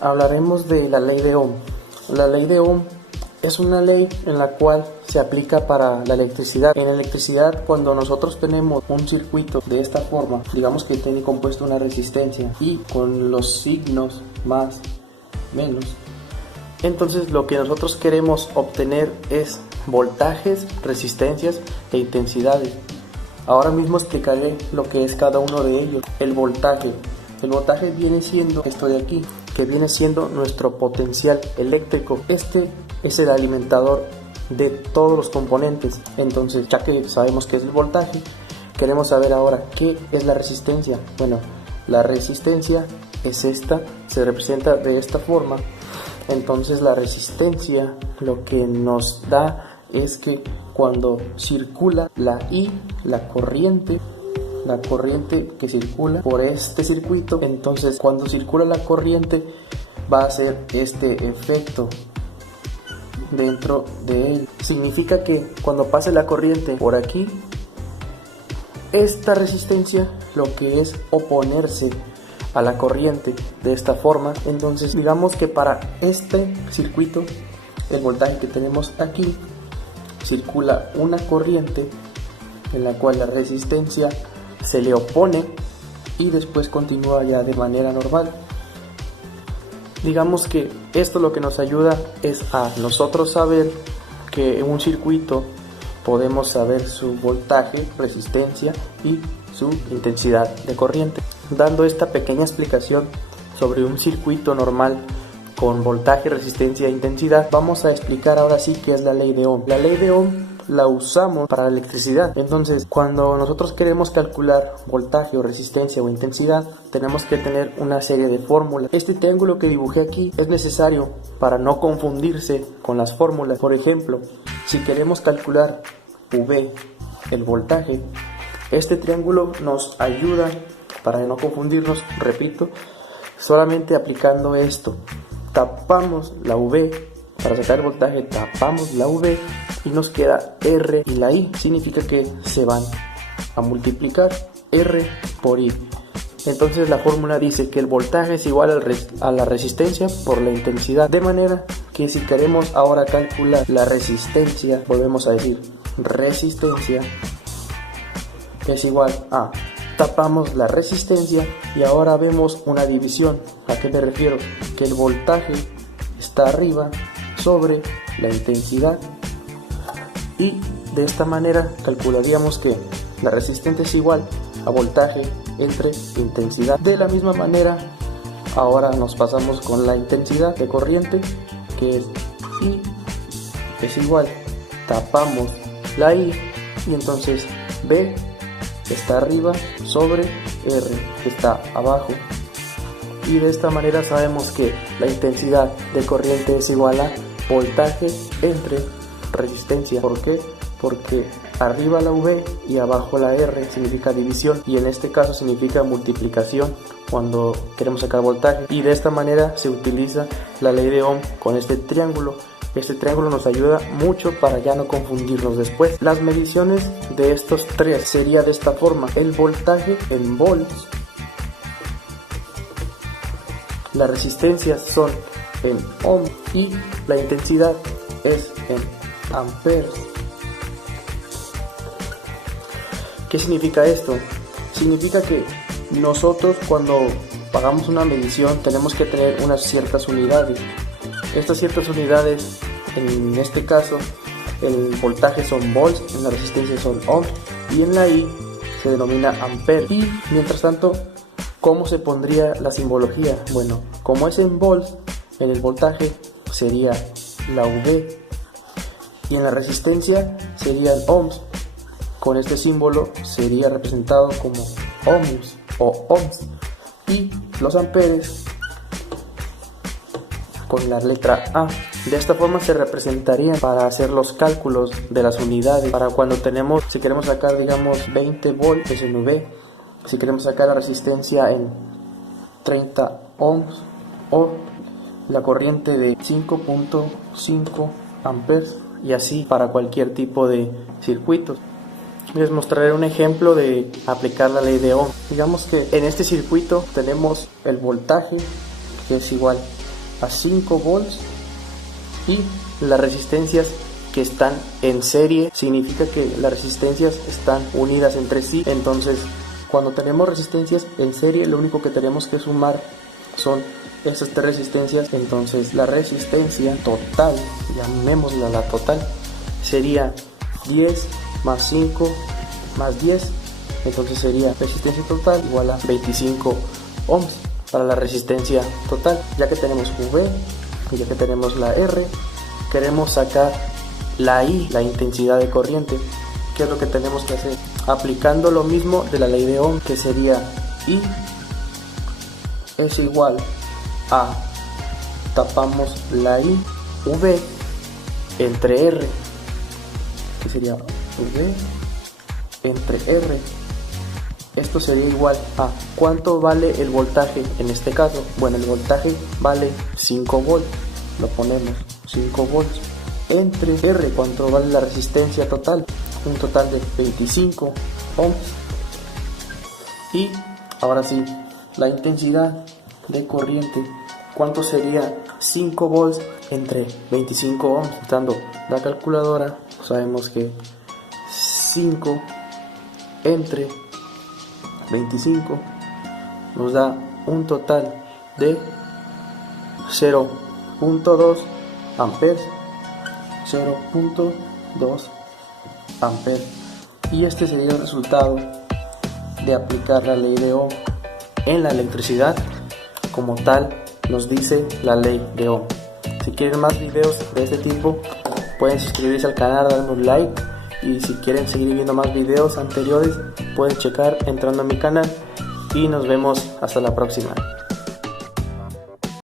hablaremos de la ley de Ohm. La ley de Ohm es una ley en la cual se aplica para la electricidad. En electricidad, cuando nosotros tenemos un circuito de esta forma, digamos que tiene compuesto una resistencia y con los signos más, menos, entonces lo que nosotros queremos obtener es voltajes, resistencias e intensidades. Ahora mismo explicaré lo que es cada uno de ellos. El voltaje viene siendo esto de aquí, que viene siendo nuestro potencial eléctrico. Este es el alimentador de todos los componentes. Entonces, ya que sabemos qué es el voltaje, queremos saber ahora qué es la resistencia. Bueno, la resistencia es esta, se representa de esta forma. Entonces la resistencia lo que nos da es que cuando circula la I, la corriente que circula por este circuito, entonces cuando circula la corriente va a hacer este efecto dentro de él. Significa que cuando pase la corriente por aquí, esta resistencia lo que es oponerse a la corriente de esta forma. Entonces digamos que para este circuito, el voltaje que tenemos aquí, circula una corriente en la cual la resistencia se le opone y después continúa ya de manera normal. Digamos que esto lo que nos ayuda es a nosotros saber que en un circuito podemos saber su voltaje, resistencia y su intensidad de corriente. Dando esta pequeña explicación sobre un circuito normal con voltaje, resistencia e intensidad, vamos a explicar ahora sí qué es la ley de Ohm. La ley de Ohm la usamos para la electricidad. Entonces, cuando nosotros queremos calcular voltaje o resistencia o intensidad, tenemos que tener una serie de fórmulas. Este triángulo que dibujé aquí es necesario para no confundirse con las fórmulas. Por ejemplo, si queremos calcular V, el voltaje, este triángulo nos ayuda para no confundirnos, repito, solamente aplicando esto. Tapamos la V, para sacar el voltaje tapamos la V y nos queda R y la I. Significa que se van a multiplicar R por I. Entonces la fórmula dice que el voltaje es igual a la resistencia por la intensidad. De manera que si queremos ahora calcular la resistencia, volvemos a decir resistencia es igual a, tapamos la resistencia y ahora vemos una división. ¿A qué me refiero? Que el voltaje está arriba sobre la intensidad y de esta manera calcularíamos que la resistencia es igual a voltaje entre intensidad. De la misma manera ahora nos pasamos con la intensidad de corriente, que es I es igual, tapamos la I y entonces B está arriba sobre R que está abajo, y de esta manera sabemos que la intensidad de corriente es igual a voltaje entre resistencia. ¿Por qué? Porque arriba la V y abajo la R significa división, y en este caso significa multiplicación cuando queremos sacar voltaje, y de esta manera se utiliza la ley de Ohm con este triángulo. Este triángulo nos ayuda mucho para ya no confundirnos después. Las mediciones de estos tres sería de esta forma: el voltaje en volts, las resistencias son en ohm y la intensidad es en amperes. ¿Qué significa esto? Significa que nosotros cuando hagamos una medición tenemos que tener unas ciertas unidades. Estas ciertas unidades, en este caso el voltaje son volts, en la resistencia son ohms y en la I se denomina amperes. Y mientras tanto, ¿cómo se pondría la simbología? Bueno, como es en volts, en el voltaje sería la V y en la resistencia serían ohms. Con este símbolo sería representado como ohms o ohms, y los amperes con la letra A. De esta forma se representarían para hacer los cálculos de las unidades. Para cuando tenemos, si queremos sacar digamos 20 volts es en V, si queremos sacar la resistencia en 30 ohms o la corriente de 5.5 amperes, y así para cualquier tipo de circuitos. Les mostraré un ejemplo de aplicar la ley de Ohm. Digamos que en este circuito tenemos el voltaje que es igual a 5 volts, y las resistencias que están en serie significa que las resistencias están unidas entre sí. Entonces, cuando tenemos resistencias en serie, lo único que tenemos que sumar son estas 3 resistencias. Entonces la resistencia total, llamémosla la total, sería 10 más 5 más 10. Entonces sería resistencia total igual a 25 ohms para la resistencia total. Ya que tenemos V y ya que tenemos la R, queremos sacar la I, la intensidad de corriente. ¿Qué es lo que tenemos que hacer? Aplicando lo mismo de la ley de Ohm, que sería I es igual a, tapamos la I, V entre R, que sería V entre R. Esto sería igual a, ¿cuánto vale el voltaje en este caso? Bueno, el voltaje vale 5 volts, lo ponemos 5 volts entre R, ¿cuánto vale la resistencia total? Un total de 25 ohms. Y ahora sí, la intensidad de corriente, ¿cuánto sería 5 volts entre 25 ohms? Usando la calculadora sabemos que 5 entre 25 nos da un total de 0.2 amperes, 0.2 amperes. Y este sería el resultado de aplicar la ley de Ohm en la electricidad, como tal nos dice la ley de Ohm. Si quieren más videos de este tipo, pueden suscribirse al canal, darme un like, y si quieren seguir viendo más videos anteriores, pueden checar entrando a mi canal, y nos vemos hasta la próxima.